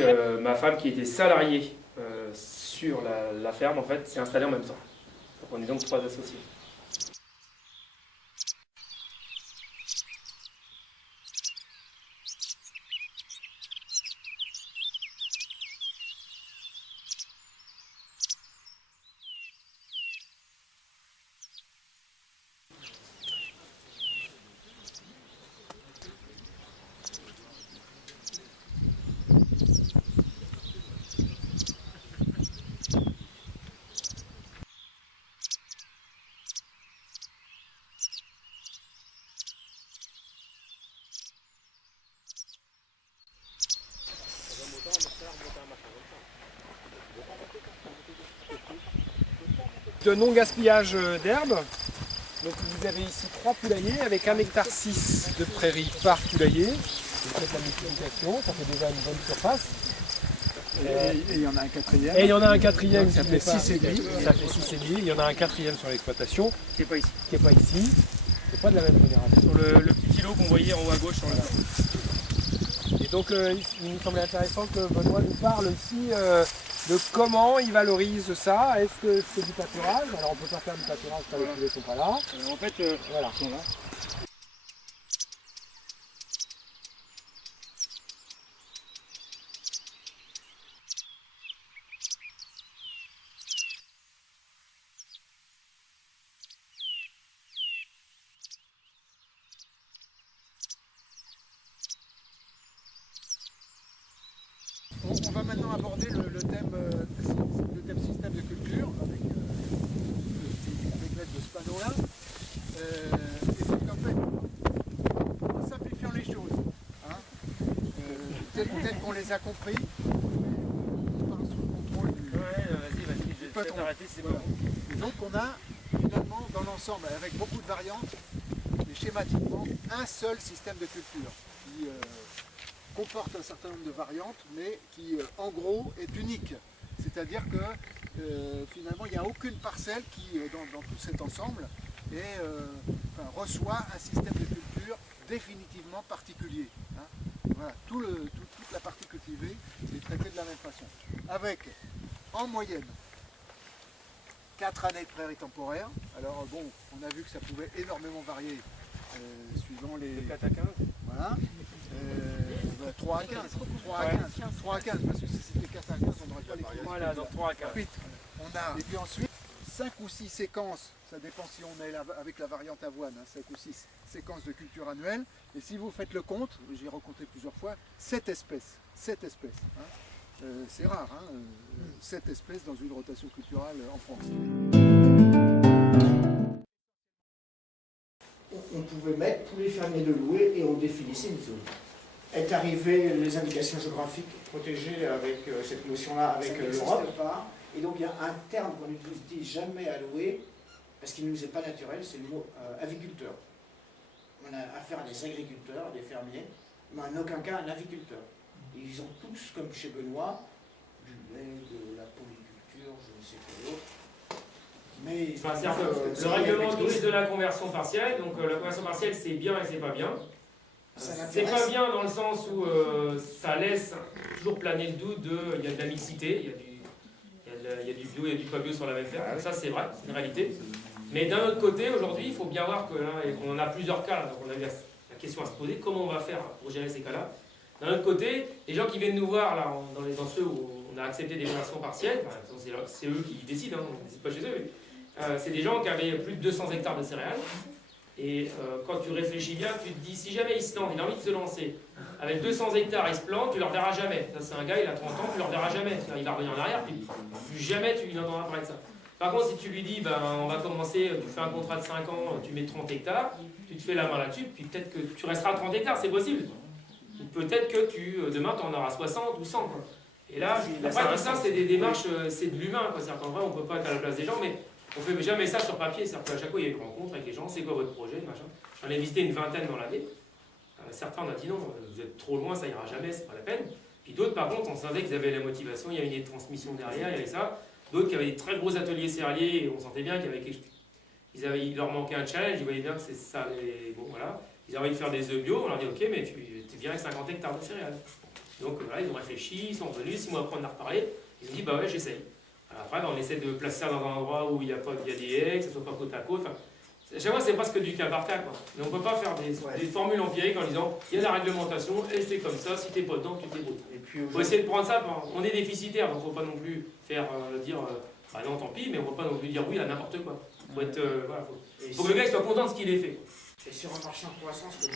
aussi ma femme qui était salariée sur la ferme, en fait, s'est installée en même temps. Donc on est donc 3 associés. De non-gaspillage d'herbe. Donc vous avez ici 3 poulaillers avec 1,6 hectare de prairies par poulailler. Vous faites la multiplication, ça fait déjà une bonne surface. Et il y en a un quatrième. Et il y en a un quatrième ça fait 6,5. Ça fait 6,5. Il y en a un quatrième sur l'exploitation. Qui n'est pas ici. Qui n'est pas ici. C'est pas de la même génération. Sur le petit lot qu'on voyait en haut à gauche sur le Et donc il nous semblait intéressant que Benoît nous parle ici de comment il valorise ça. Est-ce que c'est du pâturage? Alors on ne peut pas faire du pâturage quand les poulets ne sont pas là. En fait, Voilà. On va maintenant aborder le thème système de culture avec l'aide de ce panneau-là. Et donc en fait, en simplifiant les choses, hein, telles qu'on les a compris, on parle sous le contrôle du vas-y, je vais t'arrêter, c'est bon. Et donc on a finalement dans l'ensemble, avec beaucoup de variantes, mais schématiquement, un seul système de culture qui comporte un certain nombre de variantes, mais qui en gros est unique. C'est-à-dire que finalement il n'y a aucune parcelle qui, dans tout cet ensemble, reçoit un système de culture définitivement particulier. Hein. Voilà, toute la partie cultivée est traitée de la même façon. Avec en moyenne 4 années de prairie temporaire. Alors bon, on a vu que ça pouvait énormément varier suivant les... 4 à 15. Voilà. 3 à 15. 3 à 15, parce que si c'était 4 à 15, on n'aurait pas les kilos. Voilà, donc 3 à 15. Ensuite, et puis ensuite, 5 ou 6 séquences, ça dépend si on est avec la variante avoine, hein, 5 ou 6 séquences de culture annuelle. Et si vous faites le compte, j'ai recompté plusieurs fois, 7 espèces. 7 espèces. Hein. C'est rare, hein, 7 espèces dans une rotation culturelle en France. On pouvait mettre tous les fermiers de louer et on définissait une zone. Est arrivé les indications géographiques protégées avec cette notion-là avec l'Europe. Et donc il y a un terme qu'on n'utilise jamais à louer, parce qu'il ne nous est pas naturel, c'est le mot aviculteur. On a affaire à des agriculteurs, des fermiers, mais en aucun cas un aviculteur. Et ils ont tous, comme chez Benoît, du lait, de la polyculture, je ne sais quoi d'autre. Mais le règlement touriste de la conversion partielle, donc la conversion partielle c'est bien et c'est pas bien. C'est pas bien dans le sens où ça laisse toujours planer le doute il y a de la mixité, il y a du bio et du pas bio sur la même ferme, ça c'est vrai, c'est une réalité. Mais d'un autre côté, aujourd'hui, il faut bien voir que là, on a plusieurs cas, donc on a la question à se poser, comment on va faire pour gérer ces cas-là. D'un autre côté, les gens qui viennent nous voir là, dans ceux où on a accepté des conversions partielles, c'est eux qui décident, hein, on ne décide pas chez eux, mais c'est des gens qui avaient plus de 200 hectares de céréales. Et quand tu réfléchis bien, tu te dis, si jamais il a envie de se lancer, avec 200 hectares, il se plante, tu ne le reverras jamais. Ça, c'est un gars, il a 30 ans, tu ne le reverras jamais. Il va revenir en arrière, puis plus jamais tu n'entendras parler de ça. Par contre, si tu lui dis, ben, on va commencer, tu fais un contrat de 5 ans, tu mets 30 hectares, tu te fais la main là-dessus, puis peut-être que tu resteras à 30 hectares, c'est possible. Ou peut-être que demain, tu en auras 60 ou 100. Quoi. Et là, après, tout ça, c'est des démarches, c'est de l'humain. C'est-à-dire qu'en vrai, on ne peut pas être à la place des gens, mais on ne fait jamais ça sur papier. C'est-à-dire qu'à chaque fois, il y a une rencontre avec les gens, c'est quoi votre projet, machin. J'en ai visité une vingtaine dans l'année. Certains, on a dit non, vous êtes trop loin, ça ira jamais, c'est pas la peine. Puis d'autres, par contre, on savait qu'ils avaient la motivation, il y avait une transmission derrière, il y avait ça. D'autres qui avaient des très gros ateliers céréaliers, et on sentait bien qu'il y avait quelque chose. Il leur manquait un challenge, ils voyaient bien que c'est ça. Bon, voilà. Ils avaient envie de faire des œufs bio, on leur dit ok, mais tu viens avec 50 hectares de céréales. Donc voilà, ils ont réfléchi, ils sont revenus, 6 mois après on a reparlé, ils ont dit bah ouais j'essaye. Après on essaie de placer ça dans un endroit où il y a des haies, que ce soit pas côte à côte. Enfin, chaque fois c'est presque du cas par cas, quoi. Mais on ne peut pas faire des formules empiriques en disant il y a la réglementation et c'est comme ça, si t'es pas dedans tu t'ébrouilles. Il faut essayer de prendre ça, on est déficitaire, donc il ne faut pas non plus faire dire bah non tant pis, mais on ne va pas non plus dire oui à n'importe quoi. Faut être, voilà, faut que le gars soit content de ce qu'il ait fait. Et sur un marché en croissance, comme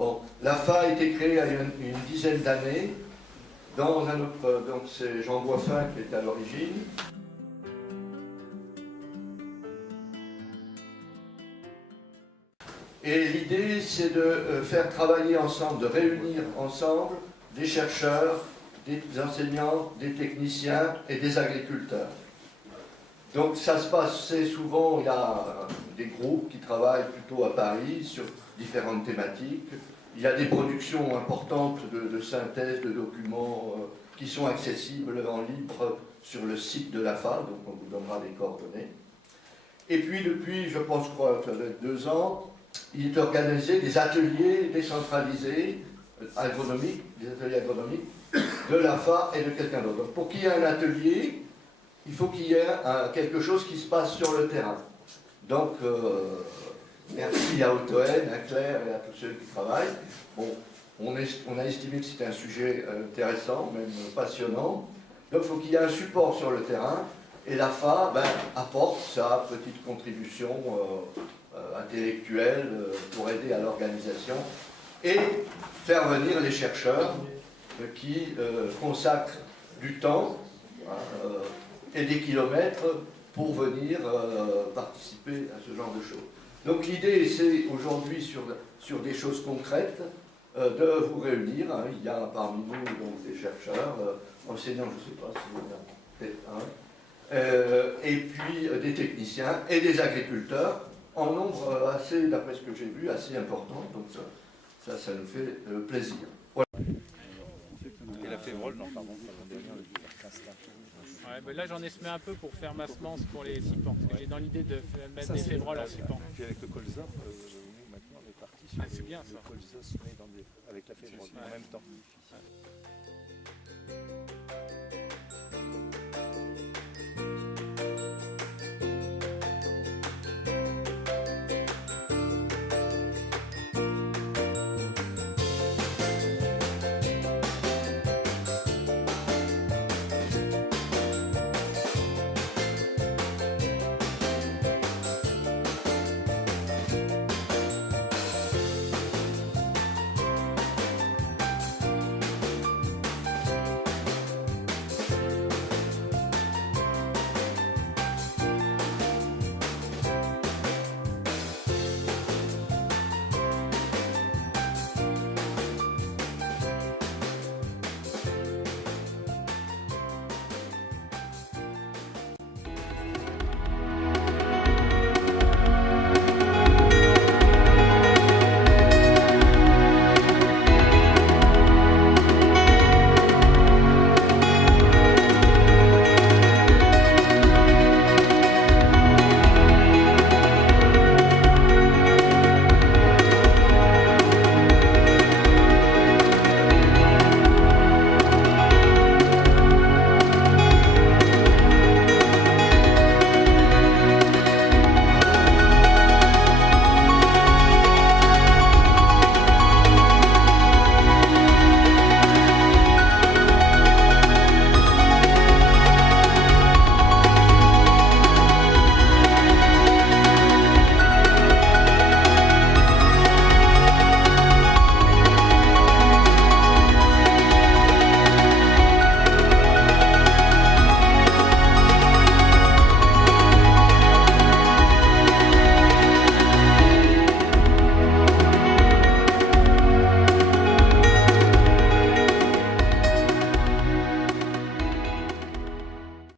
Bon, l'AFA a été créée il y a une dizaine d'années, dans un autre, donc c'est Jean Boiffin qui est à l'origine. Et l'idée, c'est de faire travailler ensemble, de réunir ensemble des chercheurs, des enseignants, des techniciens et des agriculteurs. Donc ça se passe, c'est souvent, il y a des groupes qui travaillent plutôt à Paris sur différentes thématiques. Il y a des productions importantes de synthèse de documents qui sont accessibles en libre sur le site de l'AFA, donc on vous donnera les coordonnées. Et puis depuis, je pense que ça doit être 2 ans, il est organisé des ateliers décentralisés agronomiques, des ateliers agronomiques de l'AFA et de quelqu'un d'autre. Donc pour qu'il y ait un atelier, il faut qu'il y ait quelque chose qui se passe sur le terrain. Donc, merci à Autoen, à Claire et à tous ceux qui travaillent. Bon, on a estimé que c'était un sujet intéressant, même passionnant. Donc, il faut qu'il y ait un support sur le terrain. Et l'AFA apporte sa petite contribution intellectuelle pour aider à l'organisation et faire venir les chercheurs qui consacrent du temps et des kilomètres pour venir participer à ce genre de choses. Donc l'idée, c'est aujourd'hui sur des choses concrètes de vous réunir. Il y a parmi nous donc, des chercheurs, enseignants, je ne sais pas s'il y en a peut-être un, et puis des techniciens et des agriculteurs, en nombre assez, d'après ce que j'ai vu, assez important. Donc ça nous fait plaisir. Voilà. Et la févrole, non, pardon, ouais, ben là j'en ai semé un peu pour faire ma semence pour les cipants. J'ai dans l'idée de mettre des févroles en cipants. Puis avec le colza, nous maintenant on est parti sur c'est bien, ça. le colza semé avec la févrole en même temps.